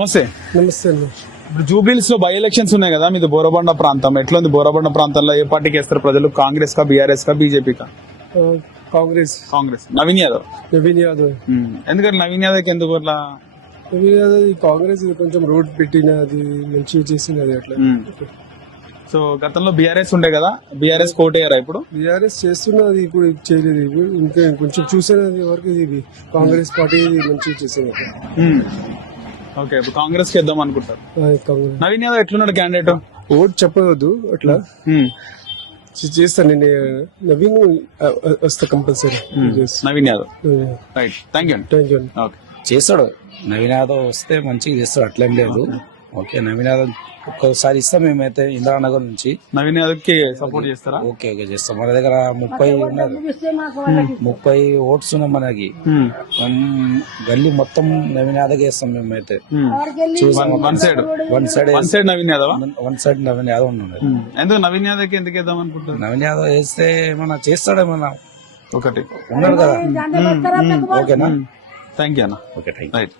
నమస్తే. నమస్తే అండి. ఇప్పుడు జూబ్లీహిల్స్ లో బై ఎలక్షన్స్ ఉన్నాయి కదా, మీది బోరబండ ప్రాంతం. ఎట్లుంది బోరబండ ప్రాంతంలో? ఏ పార్టీకి వేస్తారు ప్రజలు? కాంగ్రెస్ కా, బీఆర్ఎస్ కా, బీజేపీ కా? కాంగ్రెస్. కాంగ్రెస్. నవీన్ యాదవ్. నవీన్ యాదవ్. ఎందుకంటే నవీన్ యాదవ్ ఎందుకు అట్లా? నవీన్ యాదవ్ ఈ కాంగ్రెస్ ఇది కొంచెం రోడ్ పెట్టిన అది మంచిగా చేసింది అది అట్లా. సో గతంలో బీఆర్ఎస్ ఉండే కదా, బీఆర్ఎస్ కోటేయారా ఇప్పుడు? బీఆర్ఎస్ చేస్తున్నది ఇప్పుడు చేయలేదు. ఇప్పుడు ఇంకా కొంచెం చూసేది వరకు ఇది కాంగ్రెస్ పార్టీ ఇది మంచిగా చేసింది. ఓకే, ఇప్పుడు కాంగ్రెస్ కి ఇద్దాం అనుకుంటారు. కాంగ్రెస్. నవీన్ యాదవ్ ఎట్లున్నాడు క్యాండిడేట్? ఓట్ చెప్పవద్దు అట్లా. చేస్తాను నేను. నవీన్ వస్తా compulsory. Naveen Yadav. Right, thank you. Thank you. Okay, చేస్తాడు. నవీన్ యాదవ్ వస్తే మంచిగా చేస్తాడు, అట్లేం లేదు. ఓకే, నవీన్ యాదవ్ ఒక్కసారి ఇస్తాం మేమైతే ఇందిరానగర్ నుంచి. నవీన్ యాదవ్ కి సపోర్ట్ చేస్తారా? ఓకే ఓకే చేస్తాం. మన దగ్గర 30 ఓట్స్ ఉన్నాయి మనకి. గల్లీ మొత్తం నవీన్ యాదవ్ వేస్తాం మేమైతే. One side Naveen Yadav. One side Naveen Yadav ఉన్నాడు. ఎందుకు నవీన్ యాదవ్ కి ఎందుకు వేద్దాం అనుకుంటారు? నవీన్ యాదవ్ వేస్తే ఏమన్నా చేస్తాడేమన్నా, ఒకటి ఉన్నాడు కదా. ఓకేనా? థ్యాంక్ యూ అన్న. Okay, thank you. రైట్.